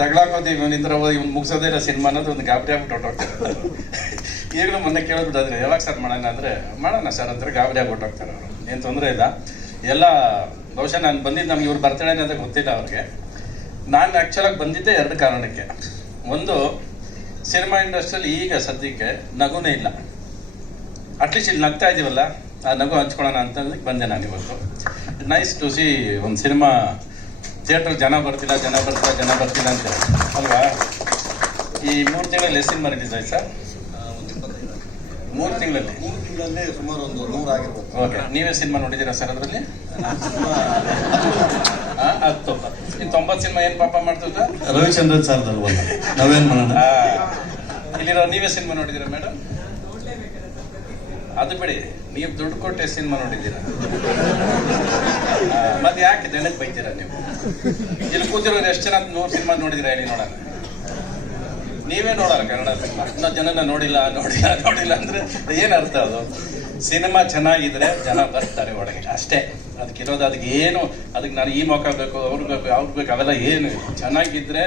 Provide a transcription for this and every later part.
ತಗ್ಲಾಕೋತೀವಿ ಇವನಿಂದ್ರ ಇವ್ನು ಮುಗಿಸೋದೇ ಇಲ್ಲ ಸಿನಿಮಾ ಅನ್ನೋದು ಒಂದು ಗಾಬರಿ ಆಗ್ಬಿಟ್ಟು ಹೊಟ್ಟೋಗ್ತಾರೆ. ಈಗಲೂ ಮೊನ್ನೆ ಕೇಳ್ಬಿಟ್ಟಾದ್ರೆ ಯಾವಾಗ ಸರ್ ಮಾಡೋಣ ಅಂದರೆ ಮಾಡೋಣ ಸರ್ ಅಂದ್ರೆ ಗಾಬರಿ ಆಗಿ ಹೊಟ್ಟೋಗ್ತಾರೆ ಅವರು. ಏನು ತೊಂದರೆ ಇಲ್ಲ. ಎಲ್ಲ ಬಹುಶಃ ನಾನು ಬಂದಿದ್ದು ನಮ್ಗೆ ಇವ್ರು ಬರ್ತಡೇ ಅಂತ ಗೊತ್ತಿಲ್ಲ ಅವ್ರಿಗೆ. ನಾನು ಆ್ಯಕ್ಚುಲಾಗಿ ಬಂದಿದ್ದೆ 2 ಕಾರಣಕ್ಕೆ. ಒಂದು, ಸಿನಿಮಾ ಇಂಡಸ್ಟ್ರಿಯಲ್ಲಿ ಈಗ ಸದ್ಯಕ್ಕೆ ನಗುನೇ ಇಲ್ಲ. ಅಟ್ಲೀಸ್ಟ್ ಇಲ್ಲಿ ನಗ್ತಾ ಇದೀವಲ್ಲ, ಆ ನಗು ಹಂಚ್ಕೊಳ್ಳೋಣ ಅಂತಂದಕ್ಕೆ ಬಂದೆ ನಾನು ಇವತ್ತು. ನೈಸ್ ಟು ಸಿ ಒಂದು ಸಿನಿಮಾ ಥಿಯೇಟ್ರ್ ಜನ ಬರ್ತಿಲ್ಲ ಅಂತ ಅಲ್ವಾ. ಈ 3 ತಿಂಗಳಲ್ಲಿ ಎಷ್ಟು ಸಿನಿಮಾ ರಿಲೀಸ್ ಆಯ್ತು ಸರ್? 3 ತಿಂಗಳಲ್ಲಿ ಸುಮಾರು ಒಂದು 100 ಆಗಿರ್ಬೋದು. ಓಕೆ, ನೀವೇ ಸಿನಿಮಾ ನೋಡಿದ್ದೀರಾ ಸರ್ ಅದರಲ್ಲಿ? 10. ಈ 90 ಸಿನಿಮಾ ಏನು ಪಾಪ ಮಾಡ್ತದ? ರವಿಚಂದ್ರನ್ ಸರ್ ನಾವೇನ್ ಮಾಡೋಣ. ಇಲ್ಲಿರೋ ನೀವೇ ಸಿನಿಮಾ ನೋಡಿದ್ದೀರಾ ಮೇಡಮ್? ಅದು ಬಿಡಿ, ನೀವು ದುಡ್ಡು ಕೊಟ್ಟೆ ಸಿನಿಮಾ ನೋಡಿದ್ದೀರಾ? ಮತ್ತೆ ಯಾಕೆ ಜನಕ್ಕೆ ಬೈತೀರಾ ನೀವು? ಇಲ್ಲಿ ಕೂತಿರೋರು ಎಷ್ಟು ಜನ 100 ಸಿನಿಮಾ ನೋಡಿದಿರಾ ಹೇಳಿ ನೋಡೋಣ. ನೀವೇ ನೋಡಲ್ಲ ಕನ್ನಡ ಸಿನಿಮಾ. ಇನ್ನೂ ಜನನ ನೋಡಿಲ್ಲ ಅಂದ್ರೆ ಏನು ಅರ್ಥ? ಅದು ಸಿನಿಮಾ ಚೆನ್ನಾಗಿದ್ರೆ ಜನ ಬರ್ತಾರೆ ಒಳಗೆ, ಅಷ್ಟೇ. ಅದಕ್ಕಿರೋದು ಅದಕ್ಕೆ ನಾನು ಈ ಮೌಕ ಬೇಕು, ಅವ್ರಿಗೆ ಬೇಕು ಅವೆಲ್ಲ ಏನು. ಚೆನ್ನಾಗಿದ್ರೆ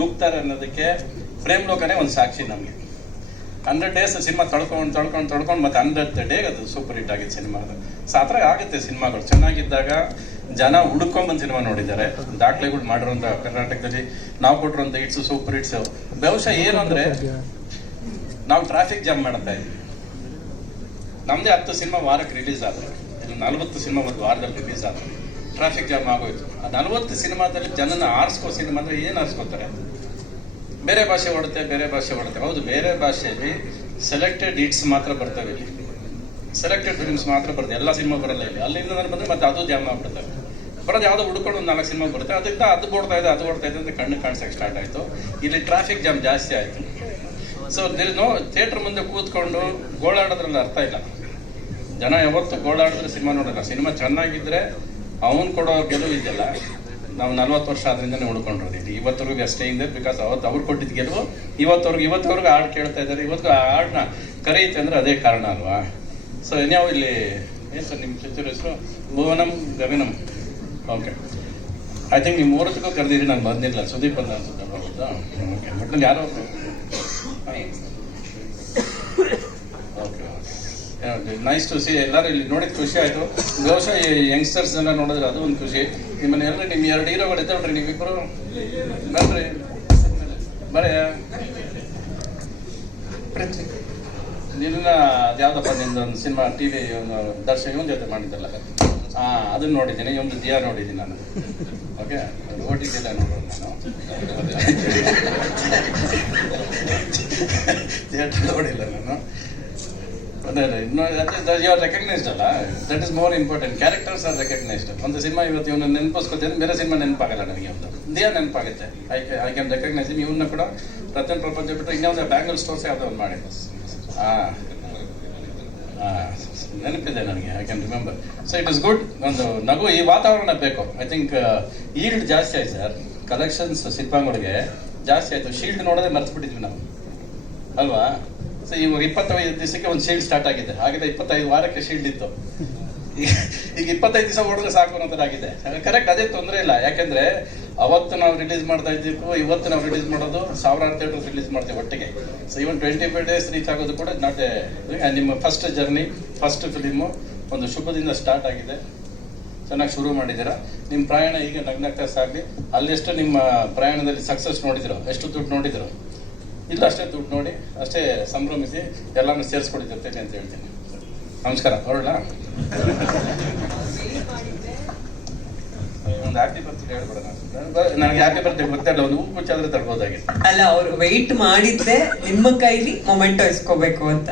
ನುಗ್ತಾರೆ ಅನ್ನೋದಕ್ಕೆ ಪ್ರೇಮ್ ಲೋಕನೇ ಒಂದು ಸಾಕ್ಷಿ ನಮಗೆ. 100 ಡೇಸ್ ಸಿನಿಮಾ ತಡ್ಕೊಂಡು ಮತ್ತೆ 100th ಡೇ ಅದು ಸೂಪರ್ ಹಿಟ್ ಆಗಿತ್ತು ಸಿನಿಮಾ. ಅದು ಸೊ ಆ ಥರ ಆಗುತ್ತೆ ಸಿನಿಮಾಗಳು. ಚೆನ್ನಾಗಿದ್ದಾಗ ಜನ ಹುಡ್ಕೊಂಡ್ಬಂದು ಸಿನಿಮಾ ನೋಡಿದ್ದಾರೆ. ದಾಖಲೆಗಳು ಮಾಡಿರೋಂಥ ಕರ್ನಾಟಕದಲ್ಲಿ ನಾವು ಕೊಟ್ಟಿರೋಂಥ ಹಿಟ್ಸು, ಸೂಪರ್ ಹಿಟ್ಸು. ಬಹುಶಃ ಏನು ಅಂದರೆ, ನಾವು ಟ್ರಾಫಿಕ್ ಜಾಮ್ ಮಾಡ್ತಾ ಇದ್ದೀವಿ. ನಮ್ಮದೇ 10 ಸಿನಿಮಾ ವಾರಕ್ಕೆ ರಿಲೀಸ್ ಆದರೆ, ಇಲ್ಲಿ 40 ಸಿನಿಮಾ ಒಂದು ವಾರದಲ್ಲಿ ರಿಲೀಸ್ ಆದರೆ ಟ್ರಾಫಿಕ್ ಜಾಮ್ ಆಗೋಯ್ತು. ಆ 40 ಸಿನಿಮಾದಲ್ಲಿ ಜನನ ಆರಿಸ್ಕೋ ಸಿನಿಮಾ ಅಂದರೆ ಏನು ಆರಿಸ್ಕೋತಾರೆ? ಬೇರೆ ಭಾಷೆ ಓಡುತ್ತೆ. ಹೌದು, ಬೇರೆ ಭಾಷೆಯಲ್ಲಿ ಸೆಲೆಕ್ಟೆಡ್ ಹಿಟ್ಸ್ ಮಾತ್ರ ಬರ್ತವೆ. ಇಲ್ಲಿ ಸೆಲೆಕ್ಟೆಡ್ ಫಿಲ್ಮ್ಸ್ ಮಾತ್ರ ಬರುತ್ತೆ, ಎಲ್ಲ ಸಿನಿಮಾ ಬರಲ್ಲ ಇಲ್ಲಿ. ಅಲ್ಲಿಂದ ಬಂದರೆ ಮತ್ತೆ ಅದು ಜಾಮ್ ಆಗ್ಬಿಡ್ತವೆ. ಬರೋದು ಯಾವುದೋ ಹುಡ್ಕೊಂಡು ಒಂದು 4 ಸಿನಿಮಾ ಬರುತ್ತೆ. ಅದರಿಂದ ಅದು ಓಡ್ತಾ ಇದೆ ಅಂತ ಕಣ್ಣು ಕಾಣಿಸೋಕೆ ಸ್ಟಾರ್ಟ್ ಆಯಿತು. ಇಲ್ಲಿ ಟ್ರಾಫಿಕ್ ಜಾಮ್ ಜಾಸ್ತಿ ಆಯಿತು. ಸೊ ದಿರ್ ನೋ ಥಿಯೇಟ್ರ್ ಮುಂದೆ ಕೂತ್ಕೊಂಡು ಗೋಳಾಡೋದ್ರಲ್ಲಿ ಅರ್ಥ ಇಲ್ಲ. ಜನ ಯಾವತ್ತು ಗೋಳಾಡಿದ್ರೆ ಸಿನಿಮಾ ನೋಡಲ್ಲ. ಸಿನಿಮಾ ಚೆನ್ನಾಗಿದ್ದರೆ ಅವನು ಕೊಡೋ ಗೆಲುವು ಇದೆಯಲ್ಲ. ನಾವು 40 ವರ್ಷ ಆದ್ರಿಂದನೇ ಉಳ್ಕೊಂಡಿರೋದು. ಇವತ್ತವರೆಗೂ ಅಷ್ಟೇ ಇದೆ. ಬಿಕಾಸ್ ಅವತ್ತು ಅವ್ರು ಕೊಟ್ಟಿದ್ದ ಗೆಲುವು ಇವತ್ತವರೆಗೂ ಹಾಡು ಕೇಳ್ತಾ ಇದ್ದಾರೆ. ಇವತ್ತು ಆ ಹಾಡನ್ನ ಕರೆಯುತ್ತೆ ಅಂದರೆ ಅದೇ ಕಾರಣ ಅಲ್ವಾ. ಸೊ ಇನ್ಯಾವ ಇಲ್ಲಿ ಏನು ಸರ್ ನಿಮ್ಮ ಚಿತ್ರ ಹೆಸರು? ಭುವನಂ ಗಗನಂ. ಓಕೆ, ಐ ಥಿಂಕ್ ನೀವು 3ಕ್ಕೂ ಕರೆದಿರಿ, ನಾನು ಬಂದಿಲ್ಲ. ಸುದೀಪ್ ಅಂತ ಅನ್ಸುತ್ತೆ ಹೌದಾ? ಓಕೆ, ಬಟ್ ಯಾರೋ ಓಕೆ, ನೈಸ್ ಟು ಸಿ. ಎಲ್ಲರೂ ಇಲ್ಲಿ ನೋಡಿದ ಖುಷಿ ಆಯಿತು. ಬಹುಶಃ ಈ ಯಂಗ್ಸ್ಟರ್ಸ್ ಎಲ್ಲ ನೋಡಿದ್ರೆ ಅದು ಒಂದು ಖುಷಿ. ನಿಮ್ಮನ್ನ ಎಲ್ಲರೂ ನಿಮ್ಮ 2 ಹೀರೋಗಳು ಇದ್ದಾವ್ರಿ, ನೀವಿಬ್ಬರು ಬನ್ರಿ ಬರೀ ನಿನ್ನ ಅದ್ಯಾವುದಪ್ಪ ನಿಂದೊಂದು ಸಿನಿಮಾ TV ಒಂದು ದರ್ಶನ ಇವನ್ ಜೊತೆ ಮಾಡಿದ್ದಲ್ಲ, ಅದನ್ನ ನೋಡಿದ್ದೀನಿ. ಒಂದು ದಿಯಾ ನೋಡಿದ್ದೀನಿ ನಾನು. ಓಕೆ, OTT ನೋಡೋದು ನಾನು, ಥಿಯೇಟರ್ ನೋಡಿಲ್ಲ ನಾನು. ರೆಕಗ್ನೈಸ್ಡ್ ಅಲ್ಲ, that is more important. Characters are recognised. ಒಂದು ಸಿನಿಮಾ ಇವತ್ತು ಇವನ್ನ ನೆನಪಿಸ್ಕೊತೀನಿ, ಬೇರೆ ಸಿನಿಮಾ ನೆನಪಾಗಲ್ಲ ನನಗೆ. ಒಂದು ದಿಯಾ ನೆನಪಾಗುತ್ತೆ. I can recognise. ಇವನ್ನ ಕೂಡ ಪ್ರತಿಯೊಂದು ಪ್ರಪಂಚ ಬಿಟ್ಟು ಇನ್ನೊಂದು ಬ್ಯಾಂಗಲ್ ಸ್ಟೋರ್ಸ್ ಯಾವುದೋ ಒಂದು ಮಾಡಿದ್ದು. ನೆನಪಿದೆ ನನಗೆ. I can remember. So it is good. ಒಂದು ನಗು, ಈ ವಾತಾವರಣ ಬೇಕು. ಐ ಥಿಂಕ್ ಈಲ್ಡ್ ಜಾಸ್ತಿ ಆಯ್ತು ಸರ್. ಕಲೆಕ್ಷನ್ಸ್ ಸಿನಿಮಾಗಳಿಗೆ ಜಾಸ್ತಿ ಆಯಿತು. ಶೀಲ್ಡ್ ನೋಡೋದೇ ಮರ್ತ್ಬಿಟ್ಟಿದ್ವಿ ನಾವು ಅಲ್ವಾ. ಸೊ ಇವಾಗ 25 ದಿವಸಕ್ಕೆ ಒಂದು ಶೀಲ್ಡ್ ಸ್ಟಾರ್ಟ್ ಆಗಿದೆ. ಹಾಗಿದ್ರೆ 25 ವಾರಕ್ಕೆ ಶೀಲ್ಡ್ ಇತ್ತು. ಈಗ 25 ದಿವಸ ಓಡಿದ್ರೆ ಸಾಕು ಅನ್ನೋದಾಗಿದೆ. ಕರೆಕ್ಟ್, ಅದೇ ತೊಂದರೆ ಇಲ್ಲ. ಯಾಕೆಂದ್ರೆ ಅವತ್ತು ನಾವು ರಿಲೀಸ್ ಮಾಡ್ತಾ ಇದ್ದೀವಿ, ಇವತ್ತು ನಾವು ರಿಲೀಸ್ ಮಾಡೋದು 1000 ಥಿಯೇಟರ್ಸ್ ರಿಲೀಸ್ ಮಾಡ್ತೀವಿ ಒಟ್ಟಿಗೆ. ಸೊ ಇವನ್ 25 ಡೇಸ್ ರೀಚ್ ಆಗೋದು ಕೂಡ ನಾಟ್ ಎ. ನಿಮ್ಮ ಫಸ್ಟ್ ಜರ್ನಿ, ಫಸ್ಟ್ ಫಿಲಿಮು ಒಂದು ಶುಭದಿಂದ ಸ್ಟಾರ್ಟ್ ಆಗಿದೆ. ಚೆನ್ನಾಗಿ ಶುರು ಮಾಡಿದ್ದೀರಾ. ನಿಮ್ಮ ಪ್ರಯಾಣ ಈಗ ನಗ್ನಗ್ತಾ ಸಾಗಲಿ. ಅಲ್ಲೆಷ್ಟು ನಿಮ್ಮ ಪ್ರಯಾಣದಲ್ಲಿ ಸಕ್ಸಸ್ ನೋಡಿದಿರೋ, ಎಷ್ಟು ದುಡ್ಡು ನೋಡಿದಿರೋ, ಇಲ್ಲ ಅಷ್ಟೇ ದುಡ್ಡು ನೋಡಿ ಅಷ್ಟೇ ಸಂಭ್ರಮಿಸಿ ಎಲ್ಲಾನು ಸೇರಿಸ್ಕೊಡಿದಿರ್ತೇನೆ ಅಂತ ಹೇಳ್ತೀನಿ. ನಮಸ್ಕಾರ, ಹೊರಡ. ಒಂದು ಹ್ಯಾಪಿ ಬರ್ತ್ಡೇ ಹೇಳ್ಬೇಡ. ನನಗೆ ಹ್ಯಾಪಿ ಬರ್ತ್ಡೇ ಗೊತ್ತಿಲ್ಲ. ಒಂದು ಹೂ ಕುಚ್ಚಾದ್ರೆ ತಡ್ಬೋದಾಗಿತ್ತು. ಅಲ್ಲ, ಅವ್ರು ವೆಯ್ಟ್ ಮಾಡಿದ್ದೆ ನಿಮ್ಮ ಕೈಲಿ ಮೊಮೆಂಟೋ ಇಸ್ಕೋಬೇಕು ಅಂತ.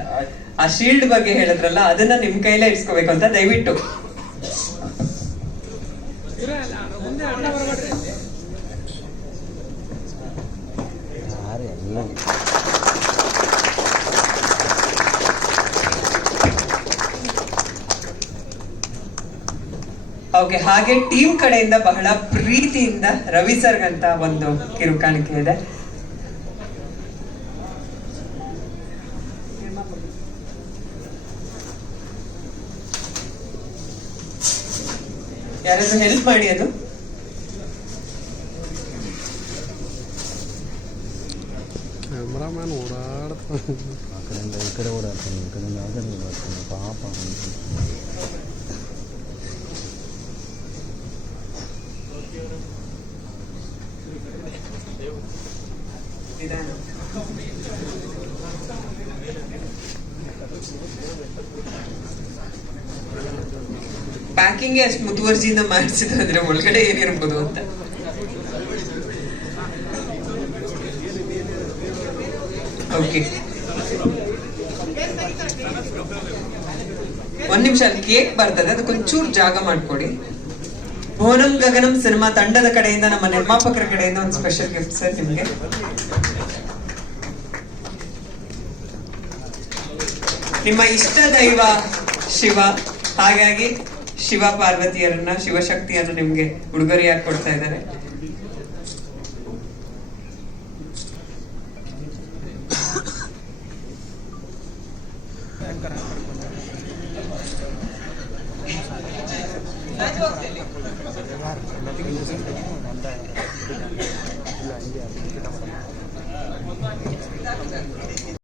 ಆ ಶೀಲ್ಡ್ ಬಗ್ಗೆ ಹೇಳಿದ್ರಲ್ಲ, ಅದನ್ನ ನಿಮ್ ಕೈಲೇ ಇಸ್ಕೋಬೇಕು ಅಂತ ದಯವಿಟ್ಟು. ಓಕೆ, ಹಾಗೆ ಟೀಮ್ ಕಡೆಯಿಂದ ಬಹಳ ಪ್ರೀತಿಯಿಂದ ರವಿ ಸರ್ಗಂತ ಒಂದು ಕಿರುಕಾಣಿಕೆ ಇದೆ. ಯಾರಾದ್ರೂ ಹೆಲ್ಪ್ ಮಾಡಿ. ಅದು ಕ್ಯಾಮ್ರಾಮ್ಯಾನ್ ಓಡಾಡ್ತಾನೆ. ಆ ಕಡೆಯಿಂದ ಈ ಕಡೆ ಓಡಾಡ್ತಾನೆ, ಈ ಕಡೆಯಿಂದ ಆ ಕಡೆ ಓಡಾಡ್ತಾನೆ, ಪಾಪ ಅವ್ನಿಗೆ. ನಿಧಾನ. ಪ್ಯಾಕಿಂಗ್ ಅಷ್ಟು ಮುತುವರ್ಜಿಯಿಂದ ಮಾಡಿಸಿದ್ರೆ ಒಳಗಡೆ ಏನಿರ್ಬೋದು ಅಂತ. ಓಕೆ, ಒಂದ್ ನಿಮಿಷ, ಅಲ್ಲಿ ಕೇಕ್ ಬರ್ತದೆ, ಅದಕ್ಕೊಂಚೂರು ಜಾಗ ಮಾಡ್ಕೊಡಿ. ಭೋನಂ ಗಗನಂ ಸಿನಿಮಾ ತಂಡದ ಕಡೆಯಿಂದ, ನಮ್ಮ ನಿರ್ಮಾಪಕರ ಕಡೆಯಿಂದ ಒಂದು ಸ್ಪೆಷಲ್ ಗಿಫ್ಟ್ ಸರ್ ನಿಮ್ಗೆ. ನಿಮ್ಮ ಇಷ್ಟ ದೈವ ಶಿವ, ಹಾಗಾಗಿ ಶಿವ ಪಾರ್ವತಿಯರನ್ನ, ಶಿವಶಕ್ತಿಯನ್ನು ನಿಮ್ಗೆ ಉಡುಗೊರೆಯಾಗಿ ಕೊಡ್ತಾ ಇದ್ದಾರೆ.